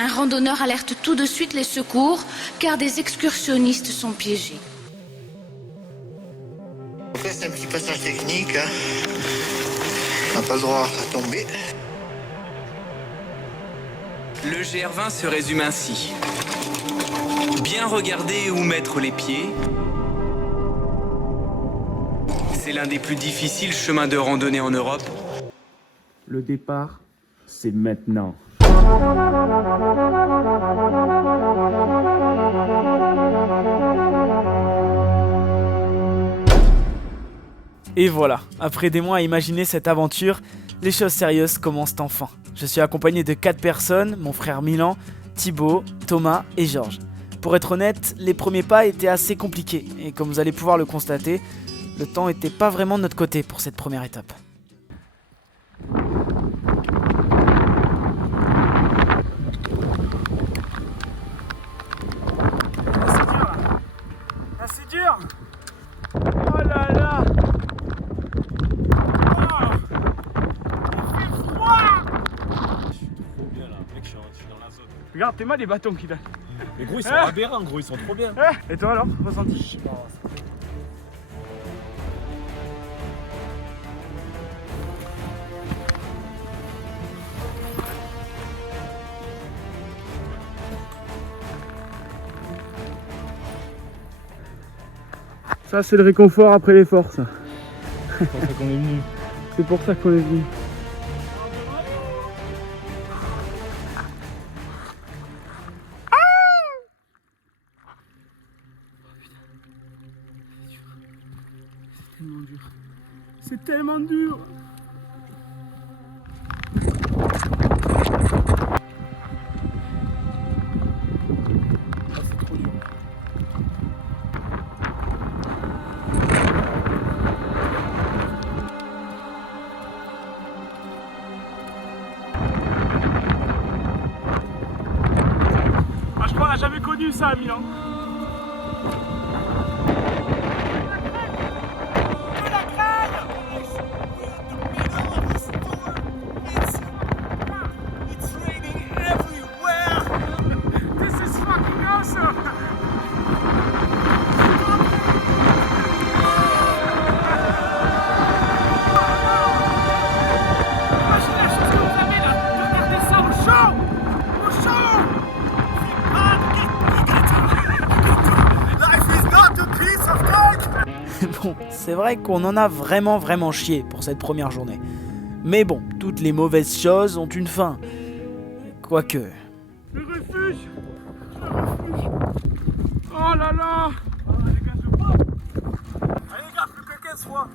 Un randonneur alerte tout de suite les secours car des excursionnistes sont piégés. Donc là, c'est un petit passage technique. Hein. On n'a pas le droit à tomber. Le GR20 se résume ainsi. Bien regarder où mettre les pieds. C'est l'un des plus difficiles chemins de randonnée en Europe. Le départ, c'est maintenant. Et voilà, après des mois à imaginer cette aventure, les choses sérieuses commencent enfin. Je suis accompagné de 4 personnes, mon frère Milan, Thibaut, Thomas et Georges. Pour être honnête, les premiers pas étaient assez compliqués, et comme vous allez pouvoir le constater, le temps n'était pas vraiment de notre côté pour cette première étape. C'est dur. Oh là là. Oh. Il fait froid. Je suis trop bien là, mec, je suis dans la zone. Regarde, t'es mal les bâtons qu'il a. Mais gros, ils sont aberrants, gros, ils sont trop bien. Et toi alors, ressenti? Je sais pas, Ça c'est le réconfort après l'effort ça. c'est pour ça qu'on est venu. C'est pour ça qu'on est venu. C'est tellement dur. Ah, c'est trop dur. Ah, je crois qu'on n'a jamais connu ça à Milan. Bon, c'est vrai qu'on en a vraiment chié pour cette première journée. Mais bon, toutes les mauvaises choses ont une fin. Quoique... Le refuge. Oh là là. Les gars, je pars. Allez les gars, plus que 15 fois.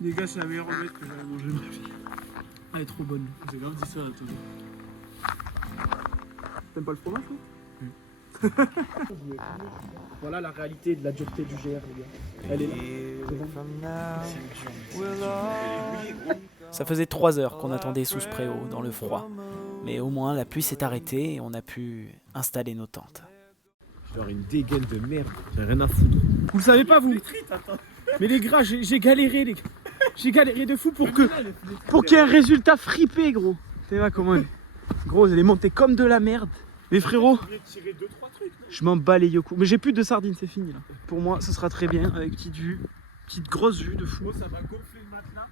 Les gars, c'est la meilleure omelette que j'avais mangée de ma vie. Elle est trop bonne. J'ai grave dit ça à toi. T'aimes pas le fromage, toi? Voilà la réalité de la dureté du GR, les gars. Elle est là. Ça faisait 3 heures qu'on attendait sous ce préau, dans le froid. Mais au moins, la pluie s'est arrêtée et on a pu installer nos tentes. Genre une dégaine de merde, j'ai rien à foutre. Vous le savez pas, vous? Mais les gars, j'ai galéré, les gars. J'ai galéré de fou pour qu'il y ait un résultat fripé, gros. T'es là comment elle... Gros, elle est montée comme de la merde. Mais frérot, je m'en bats les yoku. Mais j'ai plus de sardines, c'est fini là. Pour moi, ce sera très bien avec petite vue, petite grosse vue de fou. Ça va gonfler le matelas.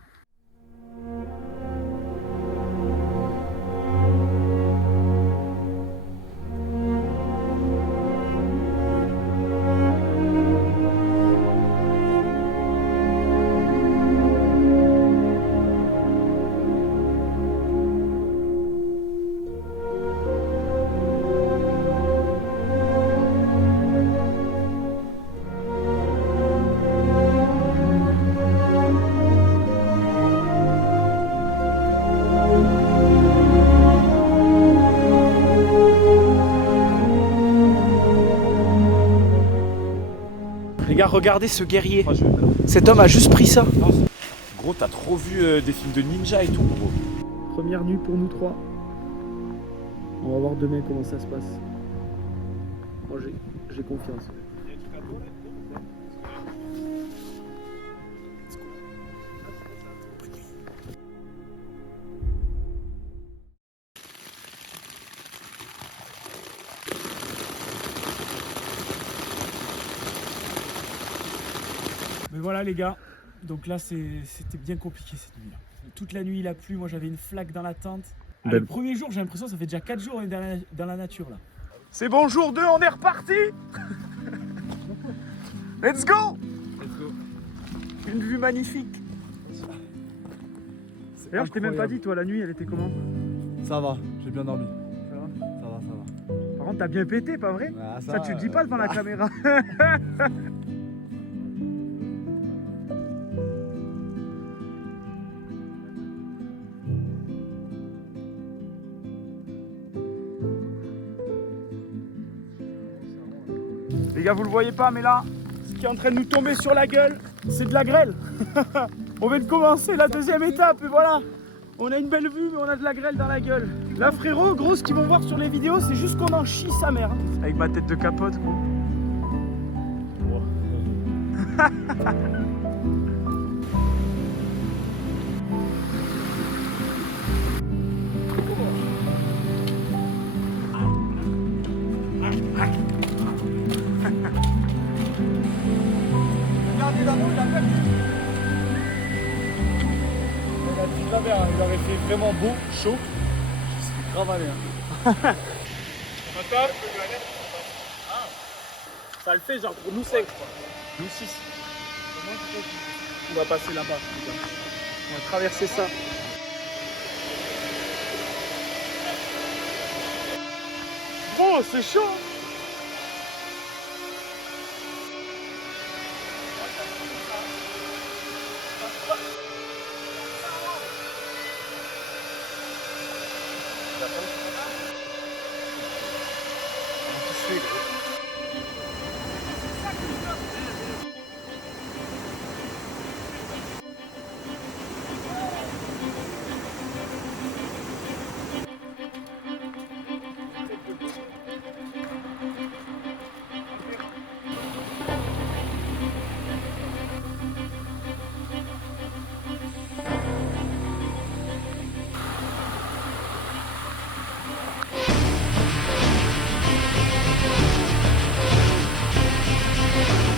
Les gars, regardez ce guerrier. Cet homme a juste pris ça. Gros, t'as trop vu des films de ninja et tout, gros. Première nuit pour nous trois. On va voir demain comment ça se passe. Moi j'ai confiance. Mais voilà les gars, donc là c'était bien compliqué cette nuit là. Toute la nuit il a plu, moi j'avais une flaque dans la tente. Ah, le premier jour j'ai l'impression que ça fait déjà 4 jours on est dans la nature là. C'est bon, jour 2, on est reparti. Let's go. Une vue magnifique. D'ailleurs je t'ai même pas dit toi la nuit elle était comment? Ça va, j'ai bien dormi. Ça va? Ça va, ça va. Par contre t'as bien pété pas vrai? Ah, Ça tu le dis pas devant la caméra. Les gars, vous le voyez pas, mais là, ce qui est en train de nous tomber sur la gueule, c'est de la grêle. On vient de commencer la deuxième étape et voilà. On a une belle vue, mais on a de la grêle dans la gueule. Là, frérot, gros, ce qu'ils vont voir sur les vidéos, c'est juste qu'on en chie sa mère. Avec ma tête de capote, gros. Regardez l'anneau, il a pas dit. Il aurait fait vraiment beau, chaud. C'est grave allé. Ça le fait genre pour nous 5 quoi. Nous 6. On va passer là-bas. On va traverser ça. Gros, c'est chaud.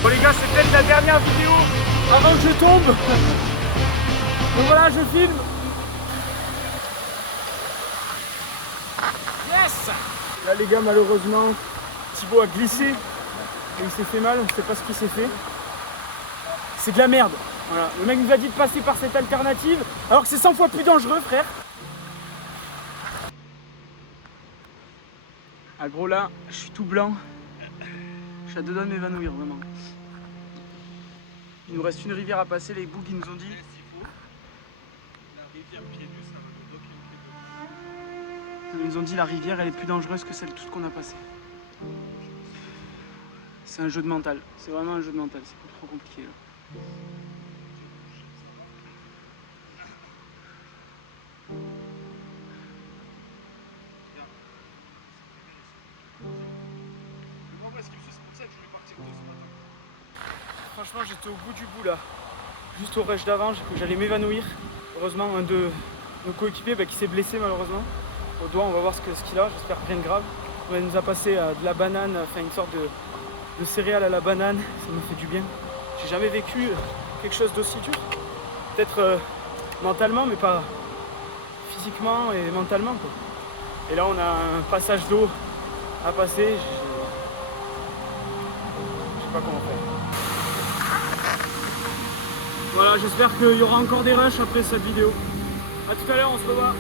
Bon les gars, c'est peut-être la dernière vidéo avant que je tombe. Donc voilà, je filme. Yes. Là les gars, malheureusement, Thibaut a glissé et il s'est fait mal, on ne sait pas ce qu'il s'est fait. C'est de la merde. Voilà. Le mec nous a dit de passer par cette alternative alors que c'est 100 fois plus dangereux, frère. Ah gros là, je suis tout blanc. Je suis à 2 doigts de m'évanouir vraiment. Il nous reste une rivière à passer, les bougs ils nous ont dit. Ils nous ont dit la rivière elle est plus dangereuse que celle toute qu'on a passée. C'est un jeu de mental, c'est vraiment un jeu de mental, c'est pas trop compliqué là. Franchement j'étais au bout du bout là, juste au rush d'avant, j'allais m'évanouir. Heureusement un de nos coéquipiers qui s'est blessé malheureusement. Au doigt, on va voir ce qu'il a, j'espère rien de grave. Il nous a passé de la banane, enfin une sorte de céréales à la banane, ça me fait du bien. J'ai jamais vécu quelque chose d'aussi dur. Peut-être mentalement mais pas physiquement et mentalement quoi. Et là on a un passage d'eau à passer, je sais pas comment faire. Voilà, j'espère qu'il y aura encore des rushs après cette vidéo. A tout à l'heure, on se revoit.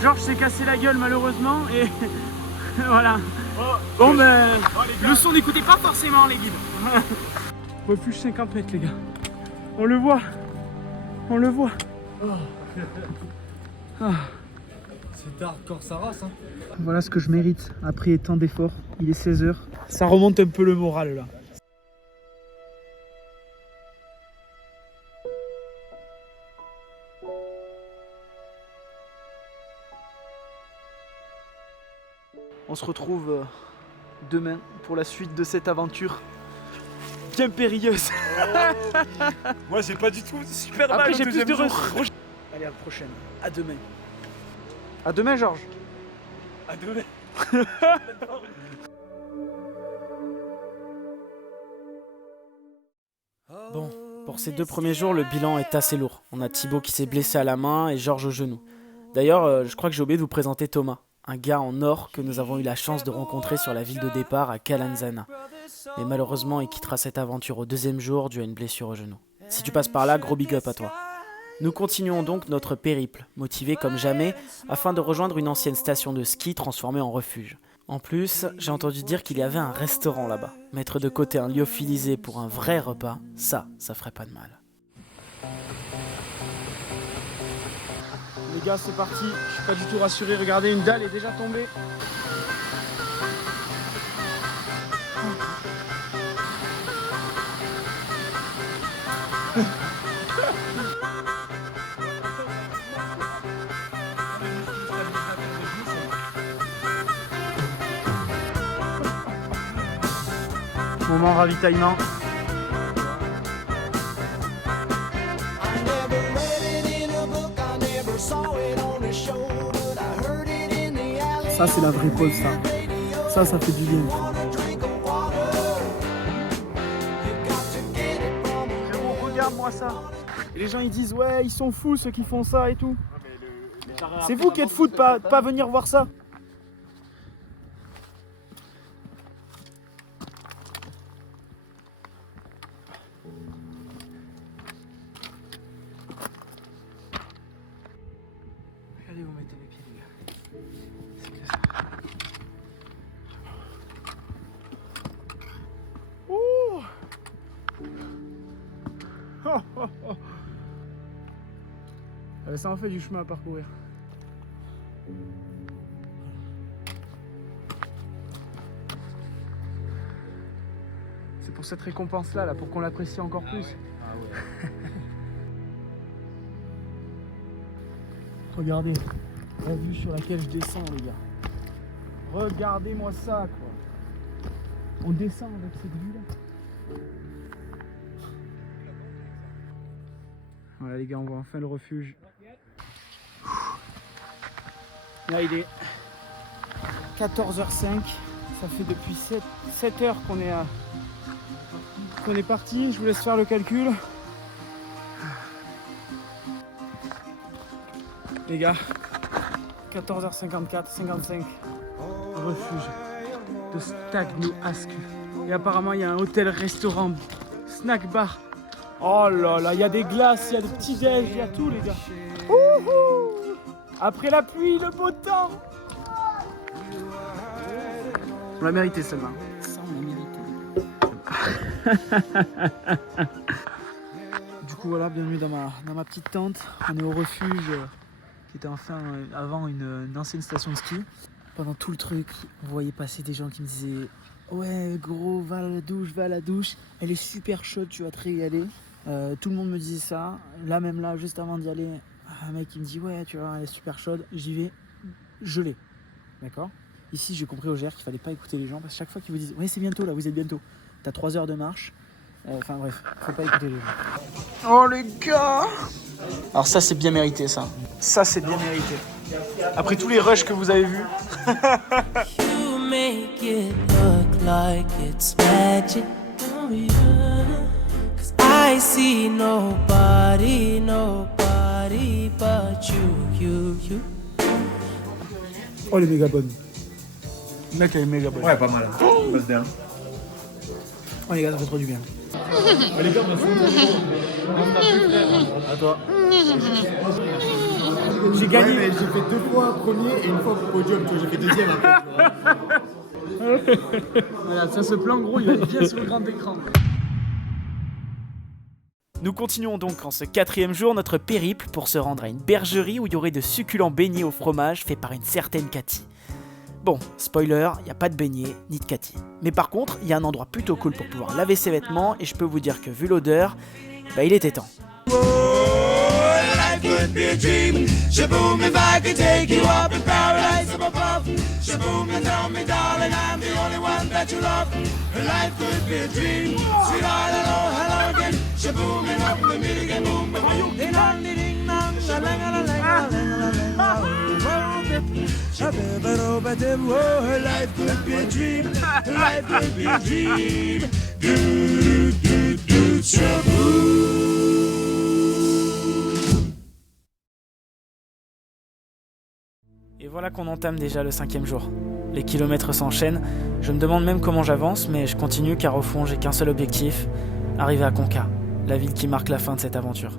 Georges s'est cassé la gueule malheureusement et voilà. Bon ben, le son n'écoutez pas forcément les guides. Refuge 50 mètres les gars. On le voit. On le voit. Ah. C'est hardcore sa race hein. Voilà ce que je mérite après tant d'efforts. Il est 16 h. Ça remonte un peu le moral là. On se retrouve demain pour la suite de cette aventure bien périlleuse. Moi j'ai pas du tout super mal. Après au j'ai plus deuxième de jour. ressources. Allez à la prochaine. À demain. À demain Georges. À demain. Bon, pour ces 2 premiers jours, le bilan est assez lourd. On a Thibaut qui s'est blessé à la main et Georges au genou. D'ailleurs, je crois que j'ai oublié de vous présenter Thomas, un gars en or que nous avons eu la chance de rencontrer sur la ville de départ à Calanzana. Mais malheureusement, il quittera cette aventure au 2e jour dû à une blessure au genou. Si tu passes par là, gros big up à toi. Nous continuons donc notre périple, motivés comme jamais, afin de rejoindre une ancienne station de ski transformée en refuge. En plus, j'ai entendu dire qu'il y avait un restaurant là-bas. Mettre de côté un lyophilisé pour un vrai repas, ça ferait pas de mal. Les gars, c'est parti. Je suis pas du tout rassuré. Regardez, une dalle est déjà tombée. Moment ravitaillement. Ça c'est la vraie pause, ça fait du bien. Regarde-moi ça. Et les gens ils disent ouais ils sont fous ceux qui font ça et tout. C'est vous qui êtes fous de pas venir voir ça. Regardez où vous mettez les pieds les gars. C'est que ça. Ouh. Oh, oh, oh. Ça en fait du chemin à parcourir. C'est pour cette récompense là, pour qu'on l'apprécie encore plus. Ouais. Regardez la vue sur laquelle je descends les gars. Regardez-moi ça quoi. On descend avec cette vue là. Voilà les gars, on voit enfin le refuge. Là il est 14h05. Ça fait depuis 7 heures qu'on est parti. Je vous laisse faire le calcul. Les gars, 14h54, 55, refuge de Stagno Ascu. Et apparemment il y a un hôtel-restaurant, snack bar. Oh là là, il y a des glaces, il y a des petits déj, il y a tout les gars. Ouhou. Après la pluie, le beau temps. On l'a mérité celle-là. Ça on l'a mérité. Du coup voilà, bienvenue dans ma petite tente. On est au refuge qui était enfin avant une ancienne station de ski. Pendant tout le truc, on voyait passer des gens qui me disaient ouais gros, va à la douche, elle est super chaude, tu vas te régaler. Tout le monde me disait ça. Là même là, juste avant d'y aller, un mec qui me dit ouais tu vois elle est super chaude, j'y vais, je l'ai. D'accord. Ici j'ai compris au GR qu'il fallait pas écouter les gens parce que chaque fois qu'ils vous disent ouais c'est bientôt là, vous êtes bientôt, t'as 3 heures de marche. Enfin bref, faut pas écouter les gens. Oh les gars. Alors ça c'est bien mérité ça. Ça c'est bien mérité. Après tous les rushs que vous avez vus. You make it look like it's magic. Oh yeah. 'Cause I see nobody but you. Oh les méga bonnes. Le mec elle est méga bonne. Ouais, pas mal. Passe bien. Oh les gars, ça fait trop du bien. Les gars, on a fait à toi. J'ai gagné. Ouais, mais j'ai fait 2 fois premier et une fois podium, tu vois, j'ai fait deuxième après. Voilà, ça ce plan gros, il va être bien sur le grand écran. Nous continuons donc en ce 4e jour notre périple pour se rendre à une bergerie où il y aurait de succulents beignets au fromage faits par une certaine Cathy. Bon, spoiler, il n'y a pas de beignets ni de Cathy. Mais par contre, il y a un endroit plutôt cool pour pouvoir laver ses vêtements et je peux vous dire que vu l'odeur, bah il était temps. Could be a dream. Shaboom, if I could take you up in paradise up above. Shaboom, you tell me, darling, I'm the only one that you love. Life could be a dream. Sweetheart, hello, hello again. Shaboom, and up we meet again. Boom, boom. Ding dong, ding dong, la la la la la la. Life could be a dream. Life could be a dream. Do do do. Et voilà qu'on entame déjà le 5e jour. Les kilomètres s'enchaînent, je me demande même comment j'avance, mais je continue car au fond j'ai qu'un seul objectif, arriver à Conca, la ville qui marque la fin de cette aventure.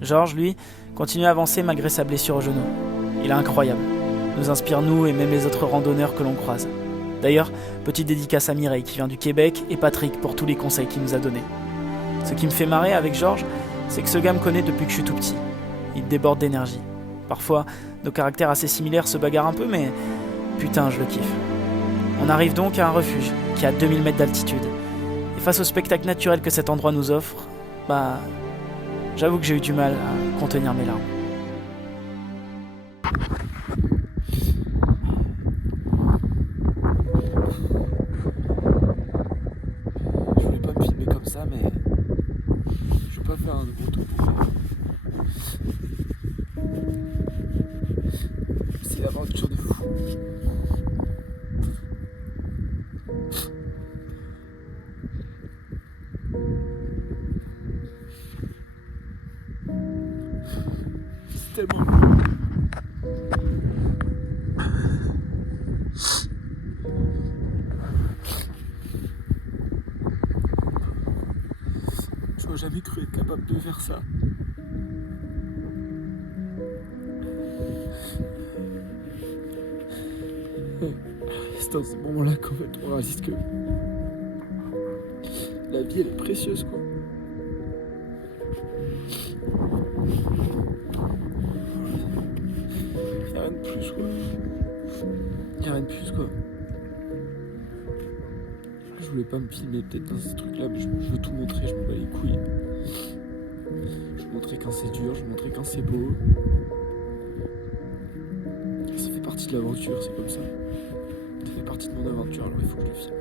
Georges, lui, continue à avancer malgré sa blessure au genou. Il est incroyable, nous inspire nous et même les autres randonneurs que l'on croise. D'ailleurs, petite dédicace à Mireille qui vient du Québec et Patrick pour tous les conseils qu'il nous a donnés. Ce qui me fait marrer avec Georges, c'est que ce gars me connaît depuis que je suis tout petit. Il déborde d'énergie. Parfois, nos caractères assez similaires se bagarrent un peu, mais putain, je le kiffe. On arrive donc à un refuge qui est à 2000 mètres d'altitude. Et face au spectacle naturel que cet endroit nous offre, j'avoue que j'ai eu du mal à contenir mes larmes. Je voulais pas me filmer comme ça, mais je vais pas faire un gros tour. C'est l'aventure de fou. C'est tellement beau. J'aurais jamais cru être capable de faire ça. C'est dans ce moment-là qu'en fait on réalise que la vie elle est précieuse quoi. Y'a rien de plus quoi. Y'a rien de plus quoi. Je voulais pas me filmer peut-être dans ces trucs là, mais je veux tout montrer, je m'en bats les couilles. Je veux montrer quand c'est dur, je veux montrer quand c'est beau. Ça fait partie de l'aventure, c'est comme ça. Ça fait partie de mon aventure, alors il faut que je le filme.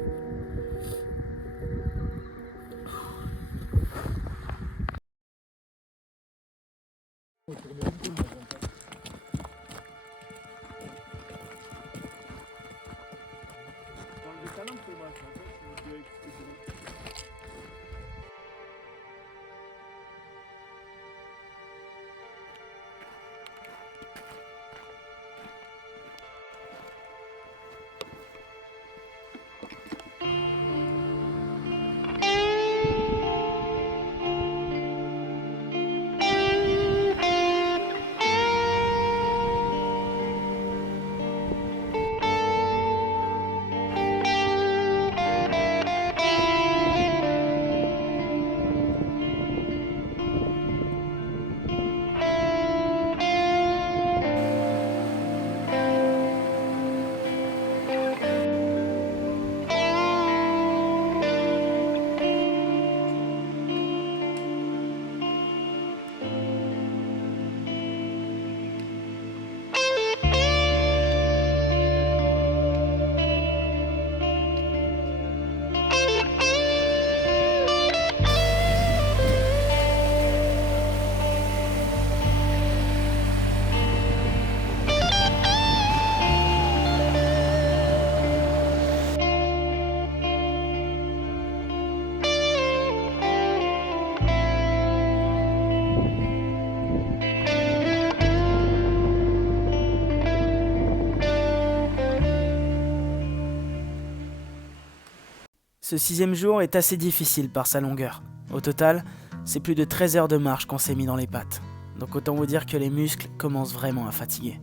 Ce 6e jour est assez difficile par sa longueur. Au total, c'est plus de 13 heures de marche qu'on s'est mis dans les pattes. Donc autant vous dire que les muscles commencent vraiment à fatiguer.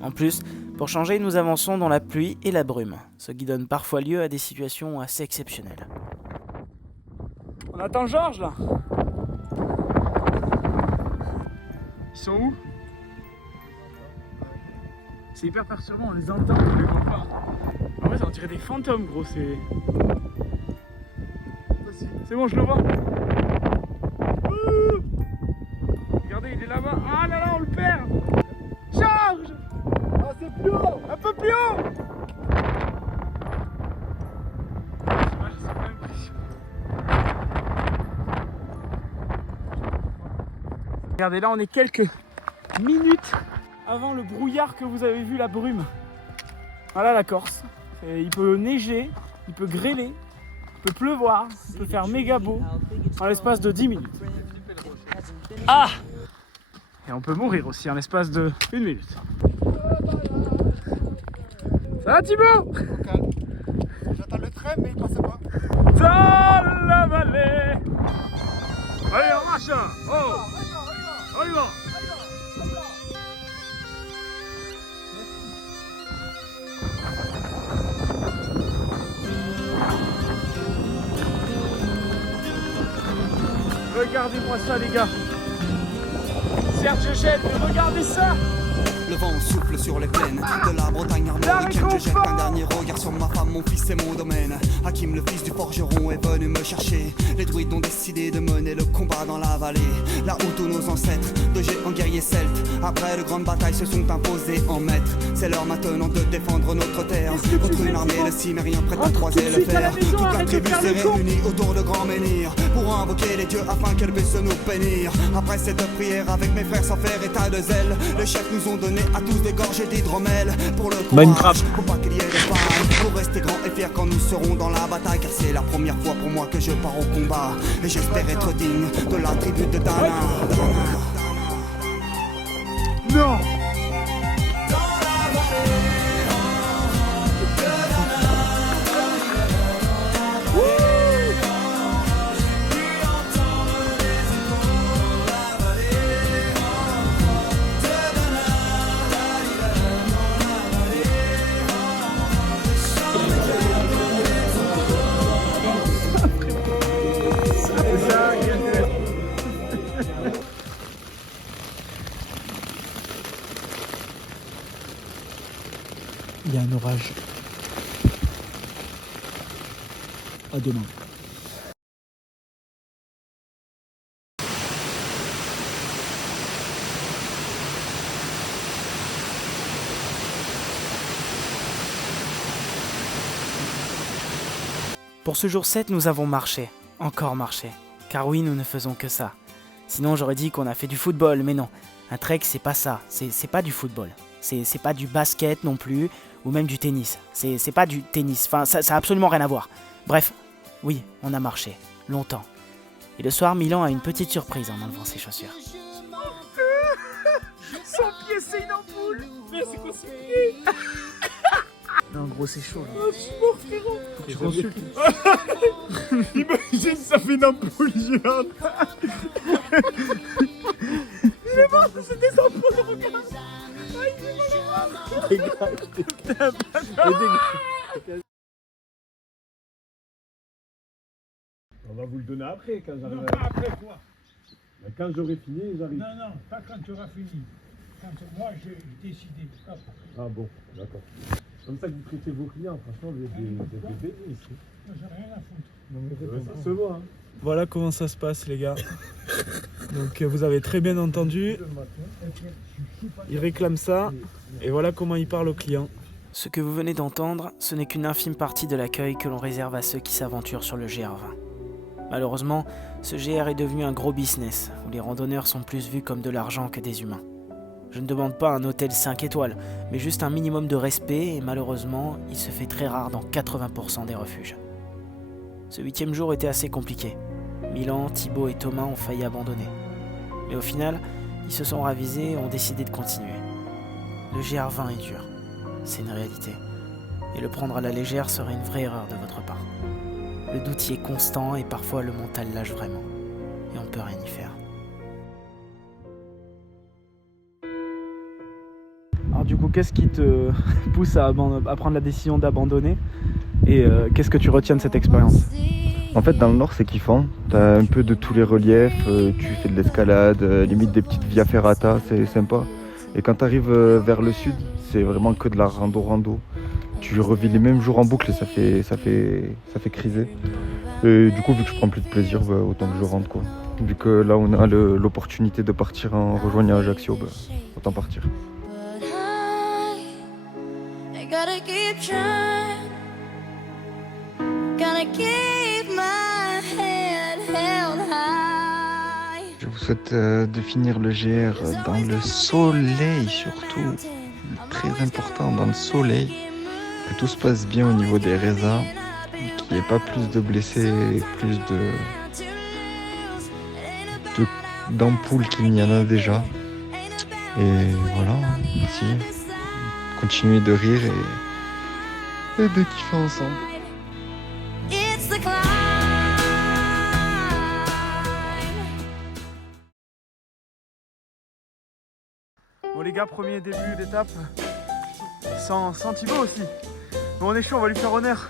En plus, pour changer, nous avançons dans la pluie et la brume, ce qui donne parfois lieu à des situations assez exceptionnelles. On attend Georges là. Ils sont où? C'est hyper perturbant, on les entend, on les voit pas. En vrai, ça on dirait des fantômes, gros, c'est... C'est bon, je le vois. Ouh, regardez, il est là-bas. Ah là là, on le perd. Georges! Ah, c'est plus haut. Un peu plus haut. Je sais pas l'impression. Regardez, là, on est quelques minutes avant le brouillard que vous avez vu, la brume. Voilà la Corse. Il peut neiger, il peut grêler. peut pleuvoir, il peut faire méga beau en l'espace de 10 minutes. Ah! Et on peut mourir aussi en l'espace de 1 minute. Ça va Thibaut? J'attends le train, mais il passe pas. Dans la vallée. Allez, on marche. Oh, on y va. Regardez-moi ça les gars. Certes je jette, mais regardez ça. Le vent souffle sur les plaines de la Bretagne armoricaine. Je jette un dernier regard sur ma femme, mon fils et mon domaine. Hakim, le fils du forgeron, est venu me chercher. Les druides ont décidé de mener le combat dans la vallée, là où tous nos ancêtres, de géants guerriers celtes, après de grandes batailles, se sont imposés en maîtres. C'est l'heure maintenant de défendre notre terre contre une armée de cimériens prête à croiser le fer. Toute la tribu s'est réunie autour de grands menhirs pour invoquer les dieux afin qu'elle puisse nous bénir. Après cette prière avec mes frères sans faire état de zèle, les chefs nous ont donné à tous des gorgées d'hydromel pour le courage, pour pas qu'il y ait de faille, pour rester grand et fier quand nous serons dans la bataille, car c'est la première fois pour moi que je pars au combat et j'espère être digne de la tribu de Dana. Non. Il y a un orage. À demain. Pour ce jour 7, nous avons marché. Encore marché. Car oui, nous ne faisons que ça. Sinon, j'aurais dit qu'on a fait du football, mais non. Un trek, c'est pas ça. C'est pas du football. C'est pas du basket non plus, ou même du tennis. C'est pas du tennis. Enfin, ça a absolument rien à voir. Bref, oui, on a marché. Longtemps. Et le soir, Milan a une petite surprise en enlevant ses chaussures. Son pied, c'est une ampoule. Mais c'est quoi ce pied? Non, gros, c'est chaud. Là. Oh, je suis mort, frérot. Faut que je consulte. Imagine, ça fait une ampoule géante. Il est mort, c'est des ampoules, regarde. Ah, il est mort. On va vous le donner après quand j'arrive. Non, pas après quoi. Mais quand j'aurai fini, j'arrive. Non, non, pas quand tu auras fini. Quand moi j'ai décidé. Ah bon, d'accord. Comme ça que vous traitez vos clients, franchement, vous êtes des bébés ici. Moi j'ai rien à foutre. Non, mais ça se voit, hein. Voilà comment ça se passe les gars. Donc vous avez très bien entendu. Il réclame ça et voilà comment il parle aux clients. Ce que vous venez d'entendre, ce n'est qu'une infime partie de l'accueil que l'on réserve à ceux qui s'aventurent sur le GR20. Malheureusement, ce GR est devenu un gros business, où les randonneurs sont plus vus comme de l'argent que des humains. Je ne demande pas un hôtel 5 étoiles, mais juste un minimum de respect et malheureusement, il se fait très rare dans 80% des refuges. Ce 8e jour était assez compliqué. Milan, Thibaut et Thomas ont failli abandonner. Mais au final, ils se sont ravisés et ont décidé de continuer. Le GR20 est dur, c'est une réalité. Et le prendre à la légère serait une vraie erreur de votre part. Le doute y est constant et parfois le mental lâche vraiment. Et on peut rien y faire. Alors du coup, qu'est-ce qui te pousse à prendre la décision d'abandonner? Et qu'est-ce que tu retiens de cette expérience? En fait, dans le nord, c'est kiffant. T'as un peu de tous les reliefs, tu fais de l'escalade, limite des petites via ferrata, c'est sympa. Et quand t'arrives vers le sud, c'est vraiment que de la rando. Tu revis les mêmes jours en boucle et ça fait criser. Et du coup, vu que je prends plus de plaisir, bah, autant que je rentre, quoi. Vu que là, on a l'opportunité de partir en rejoignant Ajaccio, bah, autant partir. Je vous souhaite de finir le GR dans le soleil surtout, très important dans le soleil, que tout se passe bien au niveau des raisins, qu'il n'y ait pas plus de blessés, plus d'ampoules qu'il n'y en a déjà. Et voilà, ici, continuer de rire et de kiffer ensemble. Bon les gars, premier début d'étape, sans Thibaut aussi. Mais on est chaud, on va lui faire honneur.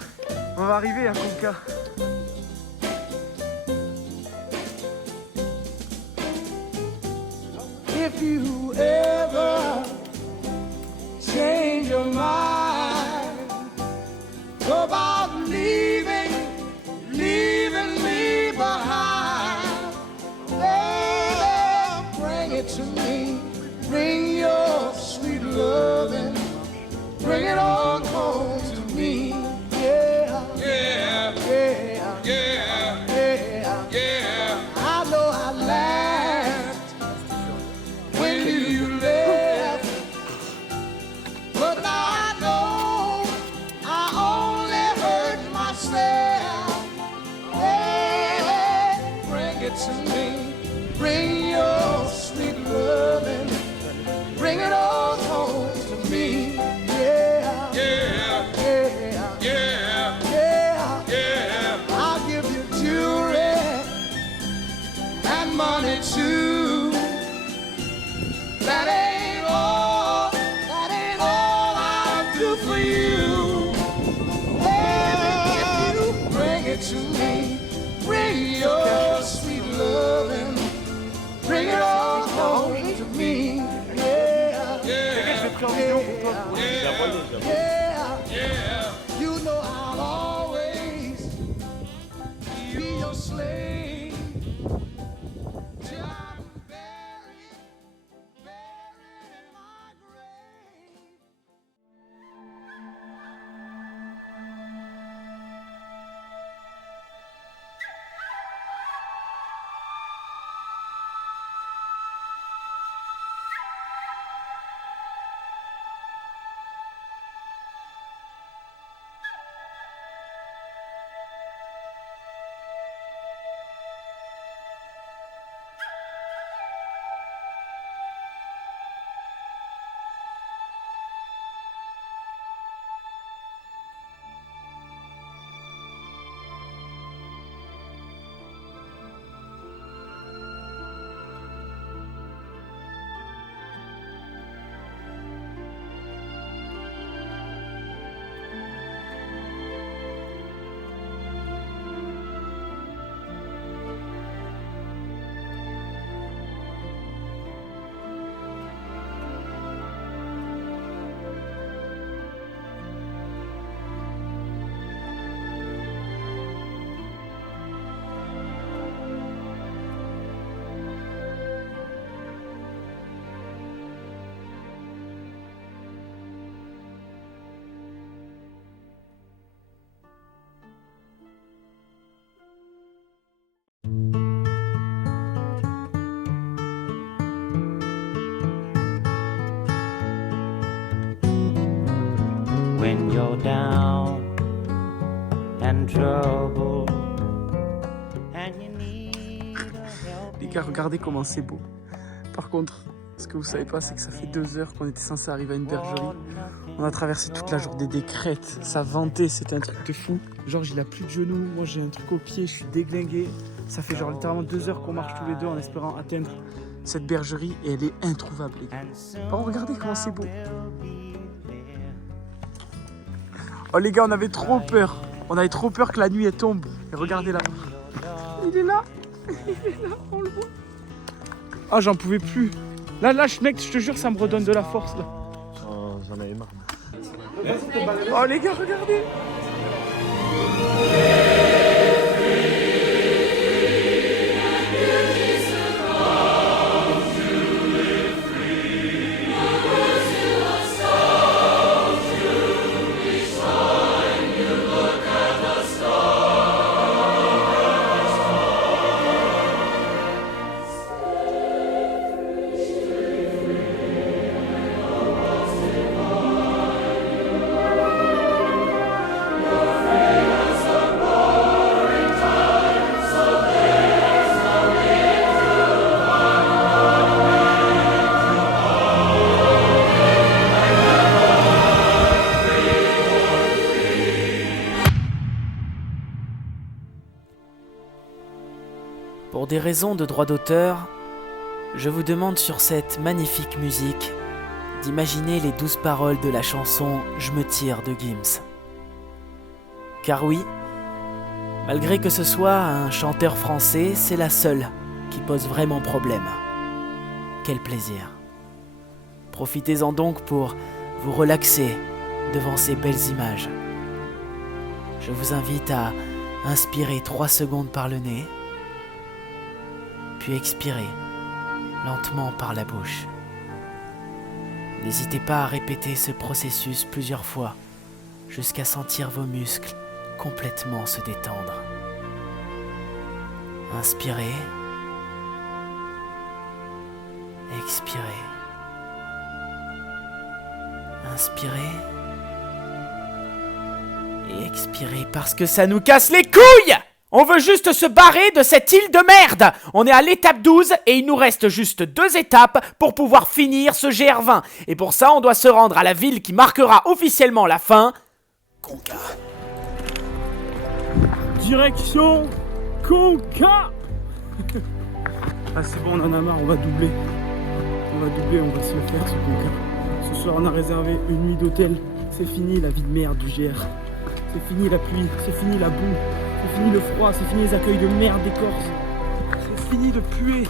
On va arriver à Conca. If you ever change your mind about leaving me behind, oh, bring it to me. Bring your sweet loving, bring it on home to me. Yeah, yeah, yeah, yeah, yeah, yeah. I know I laughed when you left, but now I know I only hurt myself. Hey, bring it to me. Bring your sweet loving. Bring it all home to me, yeah, yeah, yeah, yeah, yeah, yeah. I'll give you jewelry and money too. That ain't all I'll do for you. Baby, if you bring it to me, bring your sweet loving, bring it all home to me. Yeah, you know I'll always be your slave. John Barry, buried in my grave. When you're down and troubled and you need a help. Les gars, regardez comment c'est beau. Par contre, ce que vous savez pas, c'est que ça fait 2 heures qu'on était censé arriver à une bergerie. On a traversé toute la journée des crêtes, ça ventait, c'était un truc de fou. Georges il a plus de genoux, moi j'ai un truc au pied, je suis déglingué. Ça fait genre littéralement 2 heures qu'on marche tous les deux en espérant atteindre cette bergerie et elle est introuvable les gars. Par contre, regardez comment c'est beau. Oh les gars, on avait trop peur. On avait trop peur que la nuit elle tombe. Et regardez là. Il est là. Il est là, on le voit. Ah, j'en pouvais plus. Là, mec, je te jure, ça me redonne de la force là. Oh, j'en avais marre. Oh les gars, regardez. des raisons de droit d'auteur, je vous demande sur cette magnifique musique d'imaginer les douces paroles de la chanson « Je me tire » de Gims. Car oui, malgré que ce soit un chanteur français, c'est la seule qui pose vraiment problème. Quel plaisir. Profitez-en donc pour vous relaxer devant ces belles images. Je vous invite à inspirer 3 secondes par le nez, puis expirer lentement par la bouche. N'hésitez pas à répéter ce processus plusieurs fois jusqu'à sentir vos muscles complètement se détendre. Inspirez, expirez, inspirez et expirez parce que ça nous casse les couilles! On veut juste se barrer de cette île de merde. On est à l'étape 12 et il nous reste juste 2 étapes pour pouvoir finir ce GR20. Et pour ça, on doit se rendre à la ville qui marquera officiellement la fin. Conca. Direction Conca. Ah c'est bon, on en a marre, on va doubler. On va se le faire ce Conca. Ce soir on a réservé une nuit d'hôtel. C'est fini la vie de merde du GR. C'est fini la pluie, c'est fini la boue. C'est fini le froid, c'est fini les accueils de merde des Corses. C'est fini de puer.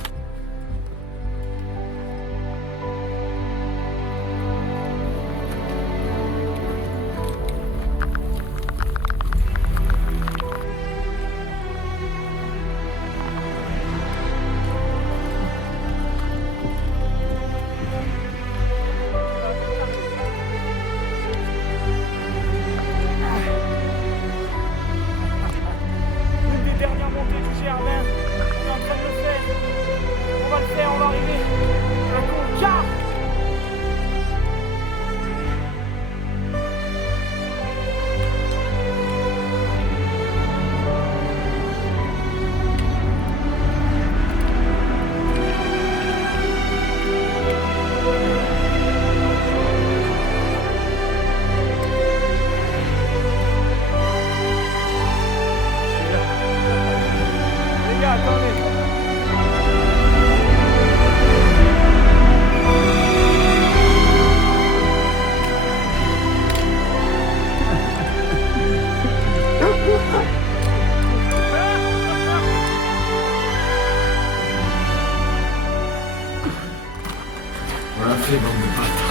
On l'a fait, bande de bâtards.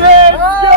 Let's go!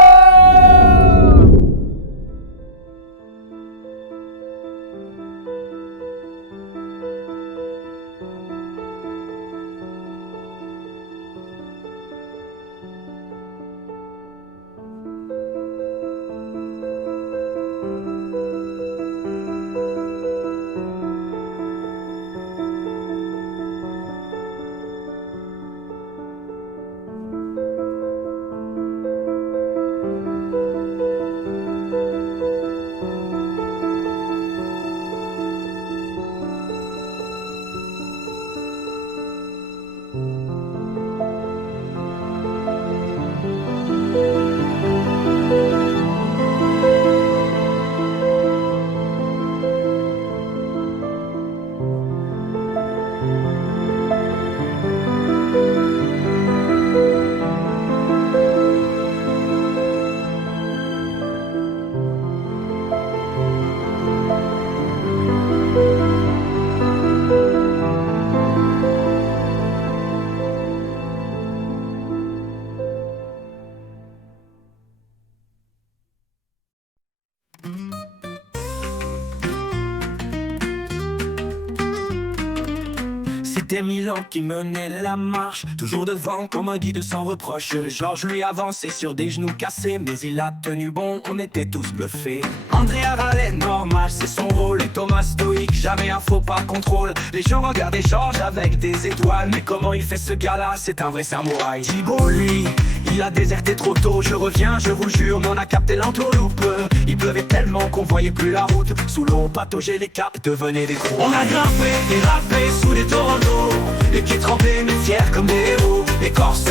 C'était Milan qui menait la marche, toujours devant comme un guide sans reproche. Georges lui avançait sur des genoux cassés, mais il a tenu bon, on était tous bluffés. Andrea râlait, normal, c'est son rôle. Et Thomas stoïque, jamais un faux pas contrôle. Les gens regardaient Georges avec des étoiles, mais comment il fait ce gars-là, c'est un vrai samouraï. Thibaut, lui, il a déserté trop tôt. Je reviens, je vous jure, mais on a capté l'entourloupe. Il pleuvait tellement qu'on voyait plus la route. Sous l'eau, on pataugeait, les caps devenaient des trous. On a grimpé et rappé sous les Toronto, les pieds trempés mais fiers comme des héros. Les Corses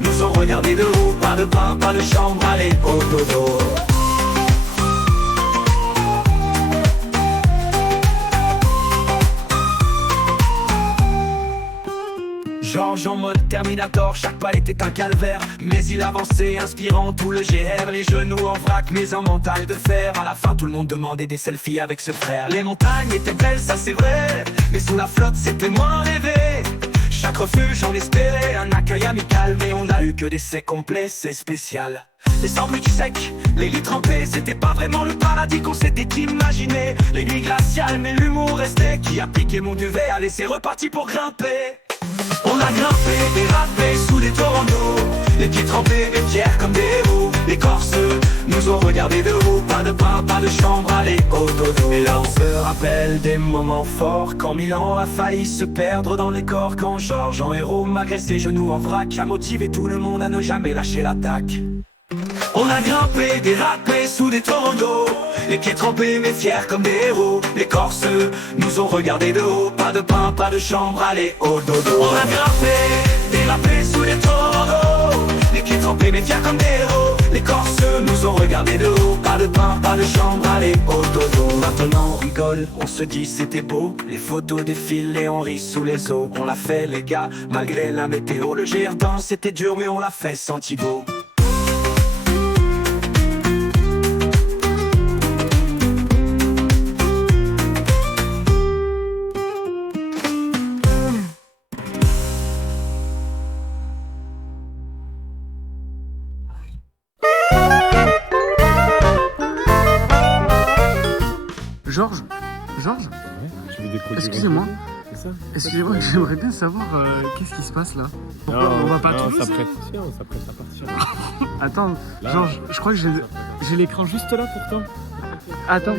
nous ont regardés de haut. Pas de pain, pas de chambre, allez au dodo. Georges en mode Terminator, chaque pas était un calvaire. Mais il avançait, inspirant tout le GR. Les genoux en vrac, mais en mental de fer. À la fin, tout le monde demandait des selfies avec ce frère. Les montagnes étaient belles, ça c'est vrai, mais sous la flotte, c'était moins rêvé. Chaque refuge, on espérait un accueil amical. Mais on a eu que des secs complets, c'est spécial. Les sandwichs secs, les lits trempés, c'était pas vraiment le paradis qu'on s'était imaginé. Les nuits glaciales, mais l'humour restait. Qui a piqué mon duvet, allez c'est reparti pour grimper. On a grimpé et rappé sous des torrents d'eau, les pieds trempés et fiers comme des héros. Les Corses nous ont regardé de haut, pas de pain, pas de chambre, allez au dodo. Et là on se rappelle des moments forts, quand Milan a failli se perdre dans les corps. Quand Georges en héros, malgré ses genoux en vrac, a motivé tout le monde à ne jamais lâcher l'attaque. On a grimpé, dérapé sous des torrents d'eau, les pieds trempés mais fiers comme des héros. Les Corses nous ont regardé de haut, pas de pain, pas de chambre, allez au dodo. On a grimpé, dérapé sous les torrents d'eau, les pieds trempés mais fiers comme des héros. Les Corses nous ont regardé de haut, pas de pain, pas de chambre, allez au dodo. Maintenant on rigole, on se dit c'était beau, les photos défilent et on rit sous les eaux. On l'a fait les gars, malgré la météo. Le GR20 c'était dur mais on l'a fait sans Thibaut. Georges, Tu veux des produits excusez-moi. réguliers, c'est ça? Excusez-moi, j'aimerais bien savoir qu'est-ce qui se passe là. Pourquoi on va pas non, tous ça prête à partir. Attends, Là, Georges, je crois que j'ai l'écran juste là pourtant. Attends,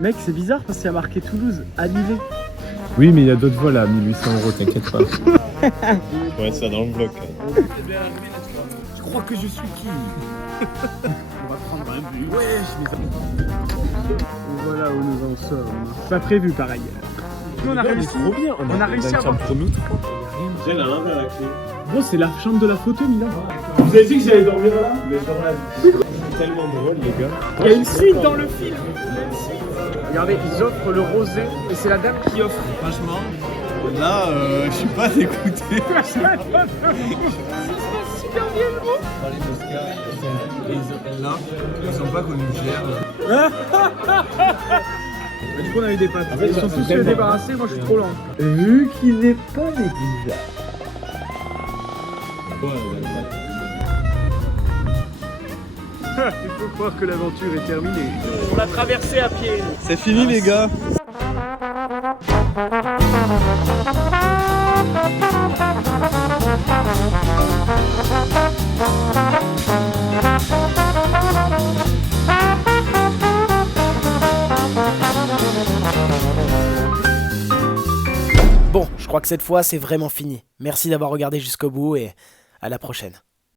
mec, c'est bizarre parce qu'il y a marqué Toulouse, annulé. Oui, mais il y a d'autres vols à 1800 €, t'inquiète pas. On va ça dans le bloc. Je crois que je suis qui? On va prendre un but. Ouais, voilà où nous en sommes. Pas prévu pareil. Nous on a réussi. Trop bien, On a réussi à avoir. pour nous trois. J'ai la l'envers la clé. Bon, c'est la chambre de la photo, Milan. Vous avez dit que j'allais dormir là? Mais je dors là. C'est tellement drôle, les gars. Il y a une suite dans le film. Regardez, ils offrent le rosé et c'est la dame qui offre. Franchement, là, je suis pas dégoûté. ça se passe super bien le mot. Là, ils sont pas qu'on nous gère. Du coup, on a eu des pâtes. Ils sont tous fait débarrasser, moi je suis trop lent. Vu qu'il n'est pas négligeable. Il faut croire que l'aventure est terminée. On l'a traversé à pied. C'est fini, les gars. Bon, je crois que cette fois c'est vraiment fini. Merci d'avoir regardé jusqu'au bout et à la prochaine.